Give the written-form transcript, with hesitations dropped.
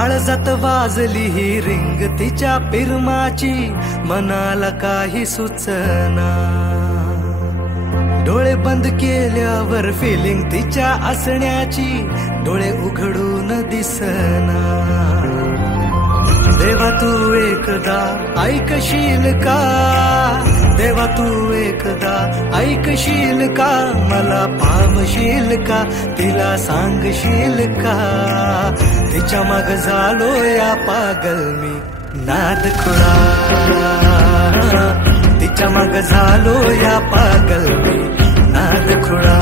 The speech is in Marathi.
काळजात वाजली ही रिंग तिच्या पिरमाची, मनाला काही सुचना। डोळे बंद केल्यावर फिलिंग तिच्या असण्याची, डोळे उघडून दिसना। देवा तू एकदा ऐकशील का, देवा तू एकदा ऐकशील का, मला पावशील का, तिला सांगशील का। तिच्या माग झालो या पागल मी नाद खुळा, तिच्या माग झालो या पागल मी नाद खुळा।